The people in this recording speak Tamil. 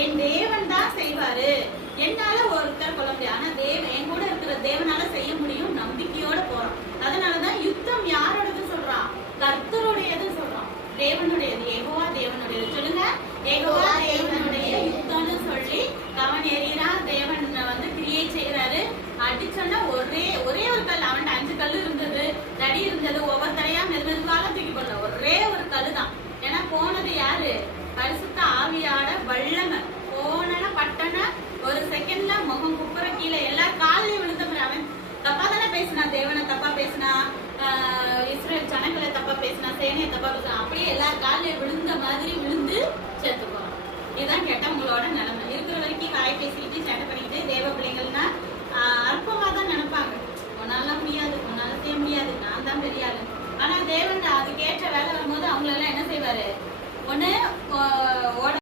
என் தேவன் தான் செய்வாரு. என்னால ஒருத்தர் கொள்ள முடியும், ஆனா தேவன் என் கூட இருக்கிற தேவனால செய்ய முடியும். நம்பிக்கையோட போறோம். அதனாலதான் யுத்தம் யாரோடது சொல்றான்? கர்த்தருடையது சொல்றான், தேவனுடையது. யெகோவா தேவனுடையது. சொல்லுங்க, யெகோவா தேவனுடைய யுத்தம்னு சொல்லி அவன் எறிகிறான். தேவன் கிரியை செய்யறாரு. அடிச்சோன்னா ஒரே ஒரு கல். அவன் 5 கல் இருந்தது, தடி இருந்தது. ஒவ்வொரு தடையா மெதுவாக தூக்கி போடல. ஒரே ஒரு கல் தான். ஏன்னா போனது யாரு? பரிசுத்த ஆவியாட வல்லமை. போன பட்டன ஒரு செகண்ட்ல முகம் குப்புற கீழே எல்லா காலையும் விழுந்த. அவன் தப்பா தானே பேசினா, தேவனை தப்பா பேசினா, இஸ்ரேல் ஜனங்களை தப்பா பேசினா, சேனையை தப்பா பேசினா. அப்படியே எல்லா காலையும் விழுந்த மாதிரி விழுந்து செத்து